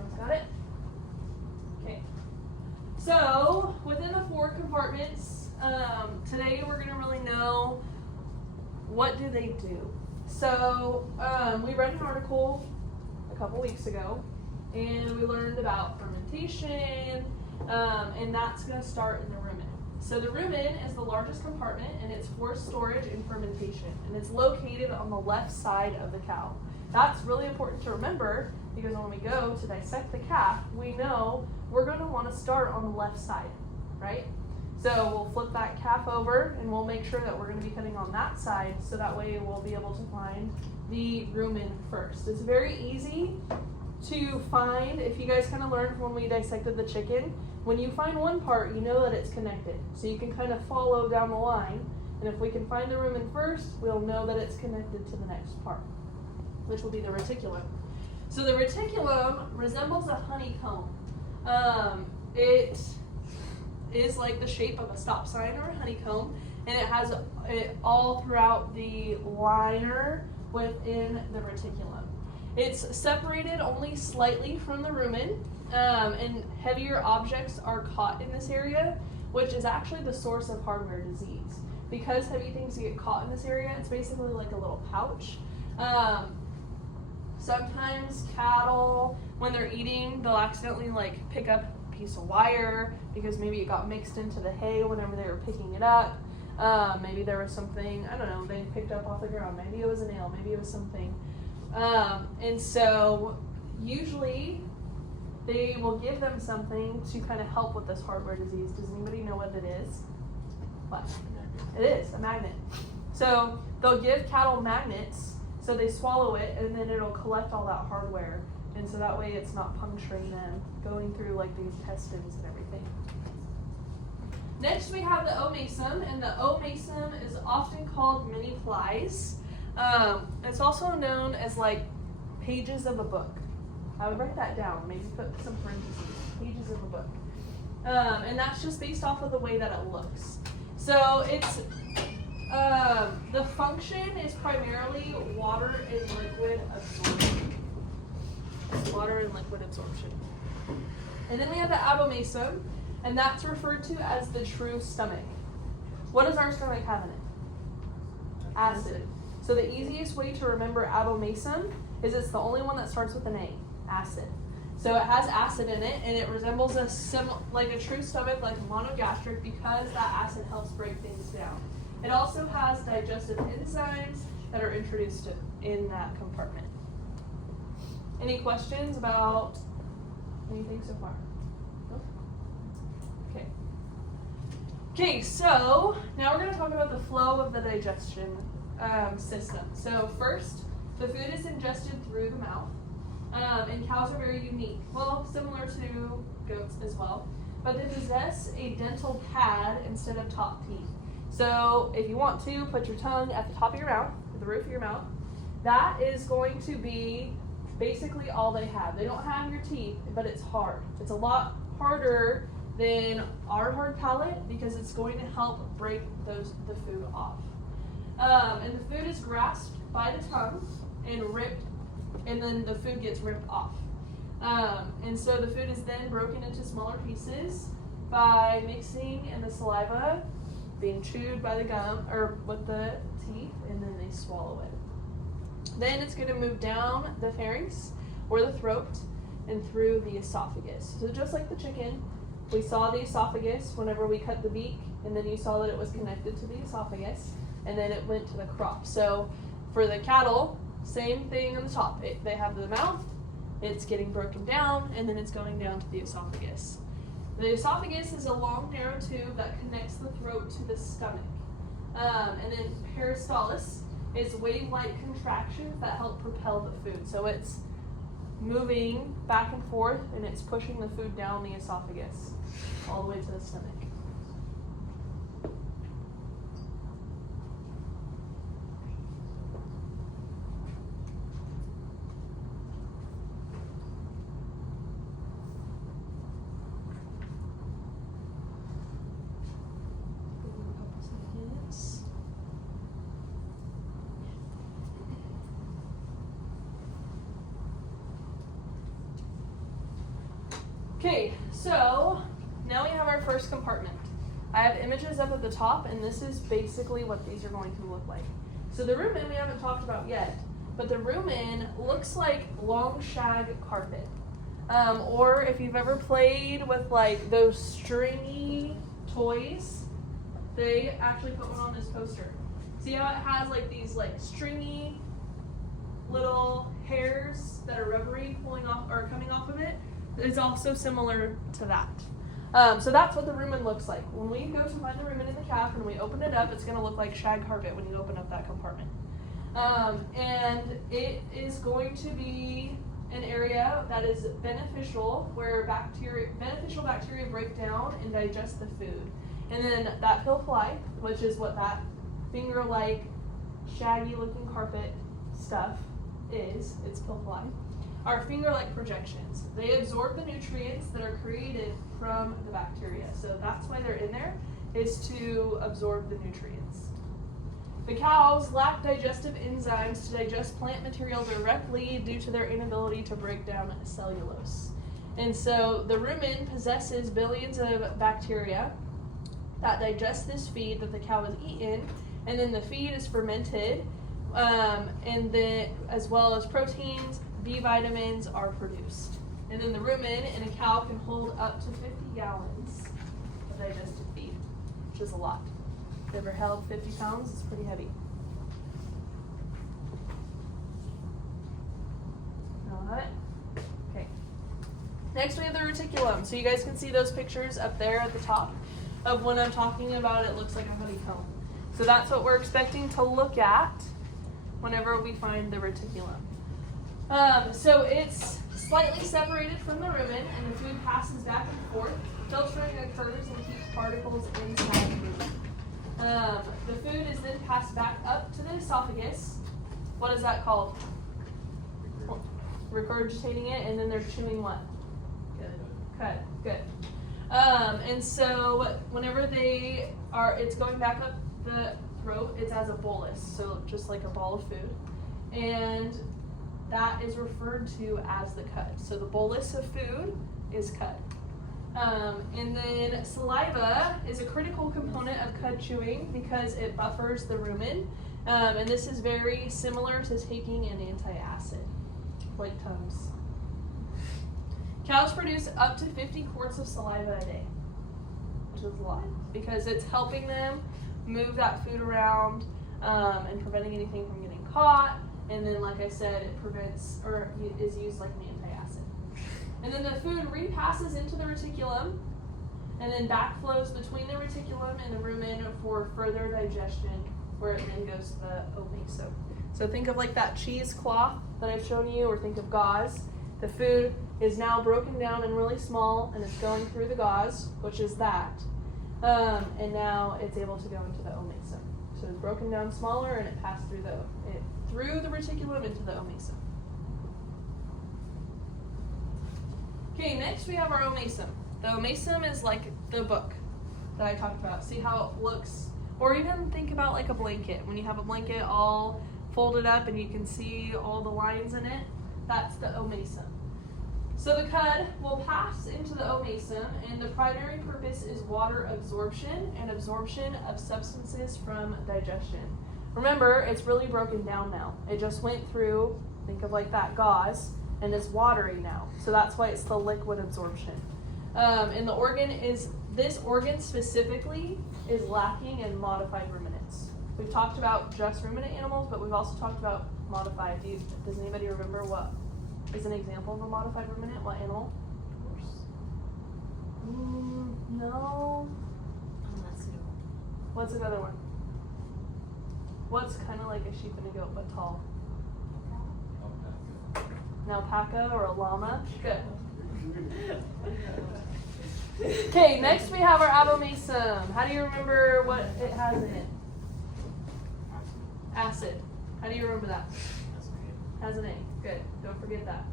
Everyone's got it? Okay. So, within the 4 compartments, today we're going to really know what do they do. So, we read an article a couple weeks ago, and we learned about fermentation, and that's going to start in the rumen. So the rumen is the largest compartment, and it's for storage and fermentation, and it's located on the left side of the cow. That's really important to remember, because when we go to dissect the calf, we know we're going to want to start on the left side, right? So we'll flip that calf over, and we'll make sure that we're going to be cutting on that side, so that way we'll be able to find the rumen first. It's very easy to find. If you guys kind of learned from when we dissected the chicken, when you find one part, you know that it's connected. So you can kind of follow down the line, and if we can find the rumen first, we'll know that it's connected to the next part, which will be the reticulum. So the reticulum resembles a honeycomb. It is like the shape of a stop sign or a honeycomb, and it has it all throughout the liner within the reticulum. It's separated only slightly from the rumen, and heavier objects are caught in this area, which is actually the source of hardware disease. Because heavy things get caught in this area, it's basically like a little pouch. Sometimes cattle, when they're eating, they'll accidentally like pick up a piece of wire because maybe it got mixed into the hay whenever they were picking it up. Maybe there was something, I don't know, they picked up off the ground. Maybe it was a nail, maybe it was something. And so usually they will give them something to kind of help with this hardware disease. Does anybody know what it is? What? It is a magnet. So they'll give cattle magnets, so they swallow it, and then it'll collect all that hardware. And so that way it's not puncturing them, going through like the intestines and everything. Next we have the omasum, and the omasum is often called mini flies. It's also known as like pages of a book. I would write that down, maybe put some parentheses, pages of a book. And that's just based off of the way that it looks. So it's, the function is primarily water and liquid absorption. Water and liquid absorption. And then we have the abomasum, and that's referred to as the true stomach. What does our stomach have in it? Acid. So the easiest way to remember abomasum is it's the only one that starts with an A, acid. So it has acid in it, and it resembles like a true stomach, like a monogastric, because that acid helps break things down. It also has digestive enzymes that are introduced in that compartment. Any questions about anything so far? Nope. Okay. Okay, so now we're going to talk about the flow of the digestion system. So first, the food is ingested through the mouth, and cows are very unique. Well, similar to goats as well, but they possess a dental pad instead of top teeth. So if you want to, put your tongue at the top of your mouth, at the roof of your mouth. That is going to be basically all they have. They don't have your teeth, but it's hard. It's a lot harder than our hard palate because it's going to help break the food off. And the food is grasped by the tongue and ripped, and then the food gets ripped off. And so the food is then broken into smaller pieces by mixing in the saliva, being chewed by the gum or with the teeth, and then they swallow it. Then it's going to move down the pharynx or the throat and through the esophagus. So just like the chicken, we saw the esophagus whenever we cut the beak, and then you saw that it was connected to the esophagus, and then it went to the crop. So for the cattle, same thing on the top. They have the mouth, it's getting broken down, and then it's going down to the esophagus. The esophagus is a long, narrow tube that connects the throat to the stomach. And then peristalsis is wave-like contractions that help propel the food. So it's moving back and forth, and it's pushing the food down the esophagus all the way to the stomach. So now we have our first compartment. I have images up at the top, and this is basically what these are going to look like. So the rumen we haven't talked about yet, but the rumen looks like long shag carpet. Or if you've ever played with like those stringy toys, they actually put one on this poster. See how it has like these like stringy little hairs that are rubbery pulling off or coming off of it? It's also similar to that. So that's what the rumen looks like. When we go to find the rumen in the calf and we open it up, it's going to look like shag carpet when you open up that compartment. And it is going to be an area that is beneficial, where beneficial bacteria break down and digest the food. And then that pill fly, which is what that finger-like, shaggy-looking carpet stuff is, it's pill fly, are finger-like projections. They absorb the nutrients that are created from the bacteria. So that's why they're in there, is to absorb the nutrients. The cows lack digestive enzymes to digest plant material directly due to their inability to break down cellulose. And so the rumen possesses billions of bacteria that digest this feed that the cow has eaten, and then the feed is fermented, and then as well as proteins, B vitamins are produced. And then the rumen in a cow can hold up to 50 gallons of digested feed, which is a lot. If you've ever held 50 pounds, it's pretty heavy. Alright. Okay. Next we have the reticulum. So you guys can see those pictures up there at the top of when I'm talking about it looks like a honeycomb. So that's what we're expecting to look at whenever we find the reticulum. So it's slightly separated from the rumen, and the food passes back and forth. Filtering occurs and keeps particles inside the rumen. The food is then passed back up to the esophagus. What is that called? Regurgitating it, and then they're chewing what? Good. Good. And so whenever it's going back up the throat, it's as a bolus, so just like a ball of food. And that is referred to as the cud. So the bolus of food is cud. And then saliva is a critical component of cud chewing because it buffers the rumen. And this is very similar to taking an antacid, like Tums. Cows produce up to 50 quarts of saliva a day, which is a lot, because it's helping them move that food around and preventing anything from getting caught. And then, like I said, it prevents or is used like an antacid. And then the food repasses into the reticulum and then backflows between the reticulum and the rumen for further digestion, where it then goes to the omasum. So think of like that cheesecloth that I've shown you, or think of gauze. The food is now broken down and really small, and it's going through the gauze, which is that. And now it's able to go into the omasum. So it's broken down smaller, and it passed through through the reticulum into the omasum. Okay, next we have our omasum. The omasum is like the book that I talked about. See how it looks? Or even think about like a blanket. When you have a blanket all folded up and you can see all the lines in it, that's the omasum. So the cud will pass into the omasum, and the primary purpose is water absorption and absorption of substances from digestion. Remember, it's really broken down now. It just went through, think of like that gauze, and it's watery now. So that's why it's the liquid absorption. And this organ specifically is lacking in modified ruminants. We've talked about just ruminant animals, but we've also talked about modified. Does anybody remember what is an example of a modified ruminant? What animal? Horse. No. What's another one? What's kind of like a sheep and a goat but tall? An alpaca or a llama? Good. Okay, next we have our abomasum. How do you remember what it has in it? Acid. How do you remember that? Has an A. Good. Don't forget that.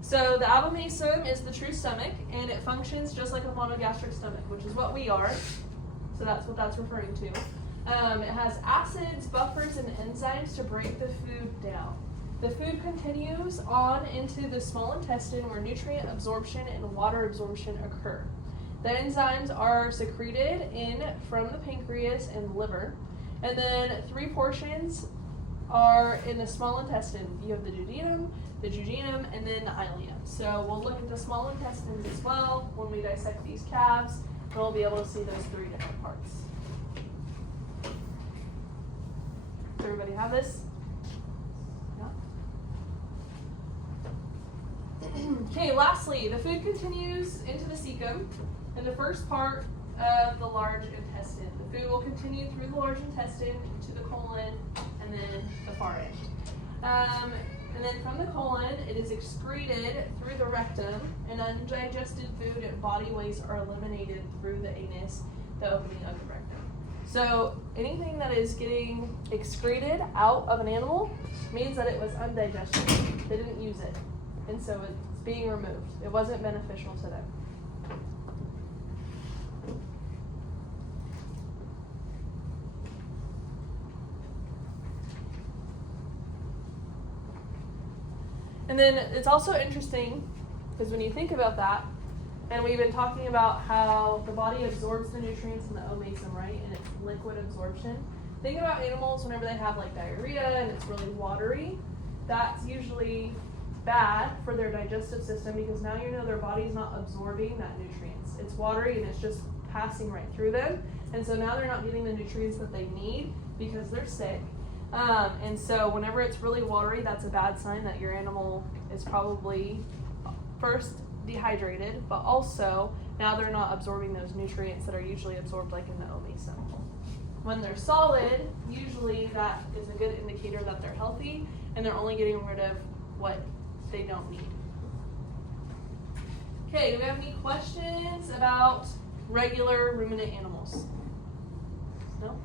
So the abomasum is the true stomach, and it functions just like a monogastric stomach, which is what we are. So that's what that's referring to. It has acids, buffers, and enzymes to break the food down. The food continues on into the small intestine where nutrient absorption and water absorption occur. The enzymes are secreted in from the pancreas and liver. And then 3 portions are in the small intestine. You have the duodenum, and then the ileum. So we'll look at the small intestines as well when we dissect these calves, and we'll be able to see those 3 different parts. Does everybody have this? Okay, lastly, the food continues into the cecum in the first part of the large intestine. The food will continue through the large intestine to the colon and then the far end. And then from the colon, it is excreted through the rectum, and undigested food and body waste are eliminated through the anus, the opening of the rectum. So anything that is getting excreted out of an animal means that it was undigested. They didn't use it. And so it's being removed. It wasn't beneficial to them. And then it's also interesting because when you think about that, and we've been talking about how the body absorbs the nutrients in the omasum, right? And it's liquid absorption. Think about animals whenever they have like diarrhea and it's really watery. That's usually bad for their digestive system because now you know their body's not absorbing that nutrients. It's watery and it's just passing right through them. And so now they're not getting the nutrients that they need because they're sick. And so whenever it's really watery, that's a bad sign that your animal is probably first dehydrated, but also now they're not absorbing those nutrients that are usually absorbed like in the omasum. When they're solid, usually that is a good indicator that they're healthy and they're only getting rid of what they don't need. Okay, do we have any questions about regular ruminant animals? No?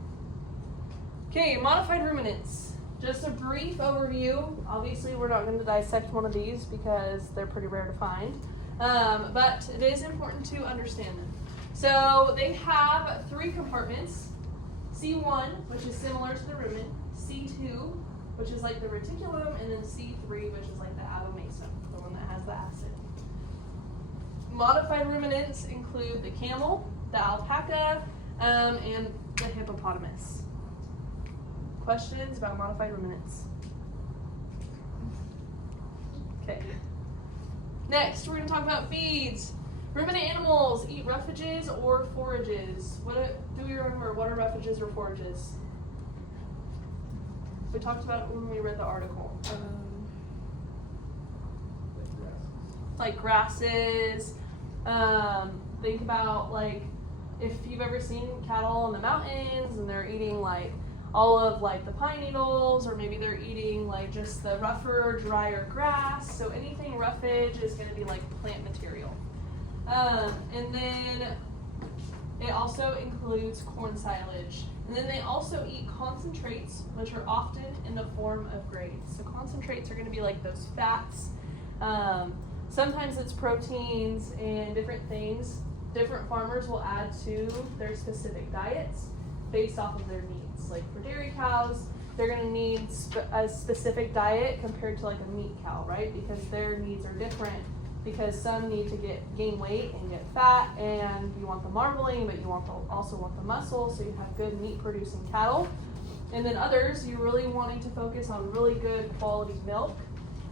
Okay, modified ruminants. Just a brief overview. Obviously, we're not going to dissect one of these because they're pretty rare to find. But it is important to understand them. So they have 3 compartments. C1, which is similar to the rumen. C2, which is like the reticulum. And then C3, which is like the abomasum, the one that has the acid. Modified ruminants include the camel, the alpaca, and the hippopotamus. Questions about modified ruminants? Okay. Next, we're going to talk about feeds. Ruminant animals eat roughages or forages. Do we remember what are roughages or forages? We talked about it when we read the article. Like grasses. Think about like if you've ever seen cattle in the mountains and they're eating like all of like the pine needles, or maybe they're eating like just the rougher, drier grass. So anything roughage is going to be like plant material. And then it also includes corn silage. And then they also eat concentrates, which are often in the form of grains. So concentrates are going to be like those fats. Sometimes it's proteins and different things. Different farmers will add to their specific diets based off of their needs. Like for dairy cows, they're going to need a specific diet compared to like a meat cow, right? Because their needs are different. Because some need to gain weight and get fat, and you want the marbling, but you also want the muscle, so you have good meat-producing cattle. And then others, you're really wanting to focus on really good quality milk,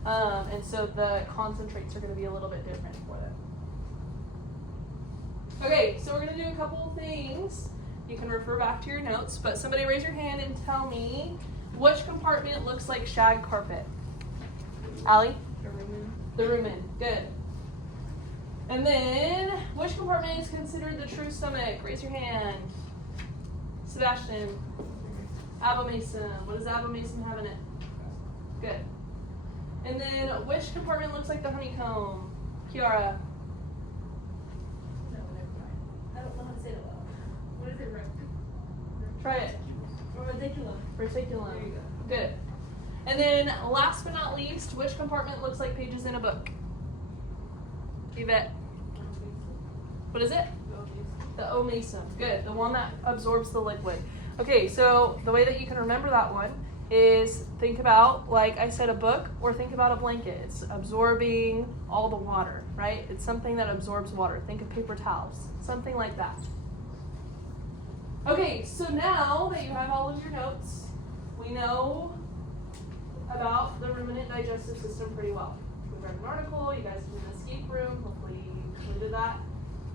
and so the concentrates are going to be a little bit different for them. Okay, so we're going to do a couple of things. You can refer back to your notes, but somebody raise your hand and tell me which compartment looks like shag carpet. Allie? The rumen. Good. And then, which compartment is considered the true stomach? Raise your hand. Sebastian. Abomasum. What does abomasum have in it? Good. And then, which compartment looks like the honeycomb? Kiara. No, never mind. I don't know how to say it well. What is it? Try it. Reticulum. Reticulum. There you go. Good. And then, last but not least, which compartment looks like pages in a book? Yvette. What is it? The omasum. Good. The one that absorbs the liquid. Okay, so the way that you can remember that one is think about, like I said, a book, or think about a blanket. It's absorbing all the water, right? It's something that absorbs water. Think of paper towels, something like that. Okay, so now that you have all of your notes, we know about the ruminant digestive system pretty well. We read an article, you guys did an escape room, hopefully you completed that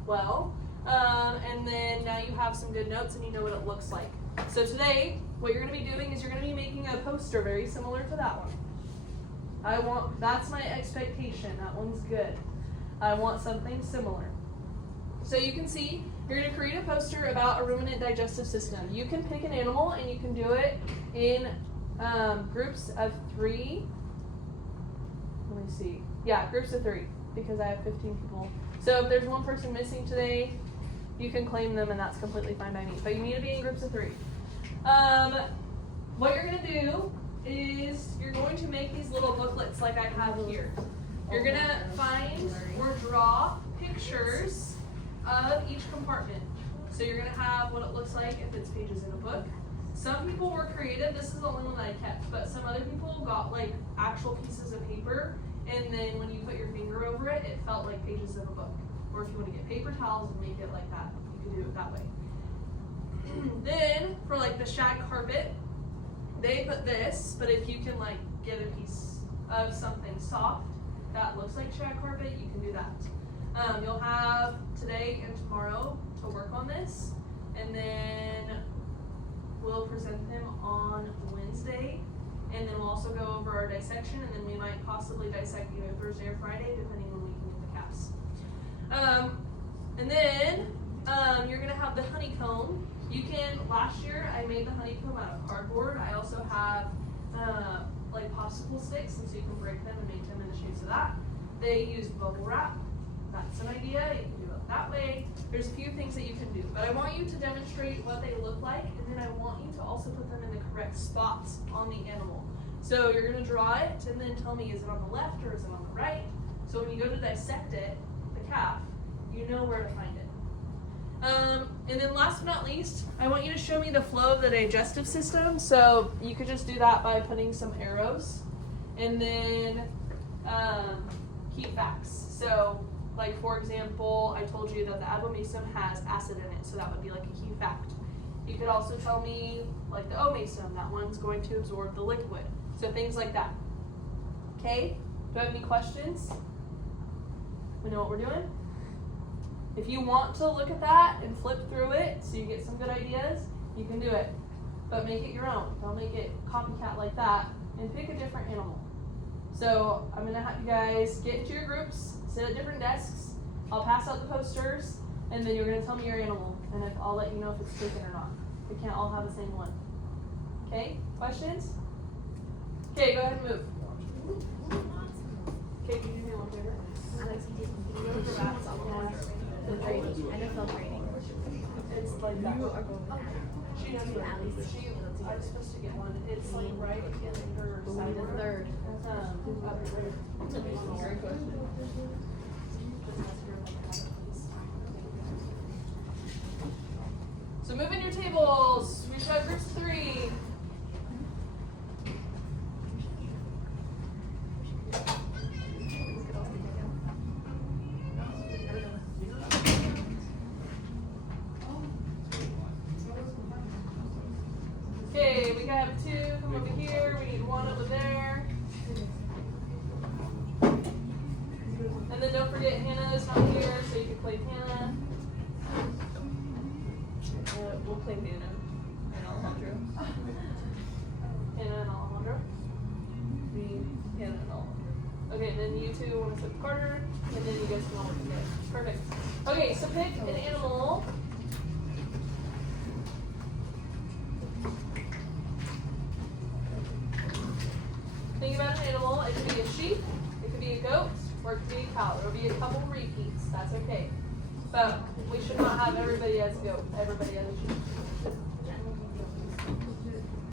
well. And then now you have some good notes and you know what it looks like. So today, what you're going to be doing is you're going to be making a poster very similar to that one. That's my expectation. That one's good. I want something similar. So you can see, you're going to create a poster about a ruminant digestive system. You can pick an animal and you can do it in groups of 3. Let me see. Yeah, groups of 3, because I have 15 people. So if there's one person missing today, you can claim them and that's completely fine by me. But you need to be in groups of 3. What you're going to do is you're going to make these little booklets like I have here. You're going to find or draw pictures of each compartment. So you're going to have what it looks like if it's pages in a book. Some people were creative. This is the only one that I kept. But some other people got like actual pieces of paper, and then when you put your finger over it, it felt like pages of a book. Or if you want to get paper towels and make it like that, you can do it that way. Then for like the shag carpet, they put this, but if you can like get a piece of something soft that looks like shag carpet, you can do that. You'll have today and tomorrow to work on this, and then we'll present them on Wednesday, and then we'll also go over our dissection, and then we might possibly dissect either Thursday or Friday, depending when we can get the caps. And then you're gonna have the honeycomb. You can, last year I made the honeycomb out of cardboard. I also have like popsicle sticks, and so you can break them and make them in the shapes of that. They use bubble wrap. That's an idea. You can do it that way. There's a few things that you can do, but I want you to demonstrate what they look like, and then I want you to also put them in the correct spots on the animal. So you're gonna draw it, and then tell me, is it on the left or is it on the right? So when you go to dissect it, the calf, you know where to find it. And then last but not least, I want you to show me the flow of the digestive system. So you could just do that by putting some arrows, and then key facts. So like for example, I told you that the abomasum has acid in it, so that would be like a key fact. You could also tell me like the omasum, that one's going to absorb the liquid. So things like that. Okay, do I have any questions? We know what we're doing? If you want to look at that and flip through it so you get some good ideas, you can do it. But make it your own. Don't make it copycat like that, and pick a different animal. So I'm gonna have you guys get into your groups, sit at different desks. I'll pass out the posters, and then you're gonna tell me your animal, and if I'll let you know if it's taken or not. We can't all have the same one. Okay, questions? Okay, go ahead and move. Okay, can you do me one favor? Alex, you did video for rats on filtrating. I know filtrating. It's like that. You are going with She knows where. I was supposed to get one. It's like right in her side. the third. So move in your tables. We should have groups of 3. Okay, we got 2 come over here. We need 1 over there. And then don't forget Hannah's not here, so you can play Hannah. We'll play Hannah and Alejandro. Hannah and Alejandro. Me, Hannah and Alejandro. Okay, then you 2 want to flip Carter, and then you guys can all work together. Perfect. Okay, so pick an animal. Think about an animal. It could be a sheep, it could be a goat, or it could be a cow. There will be a couple repeats. That's okay. But we should not have everybody as a goat, everybody as a sheep.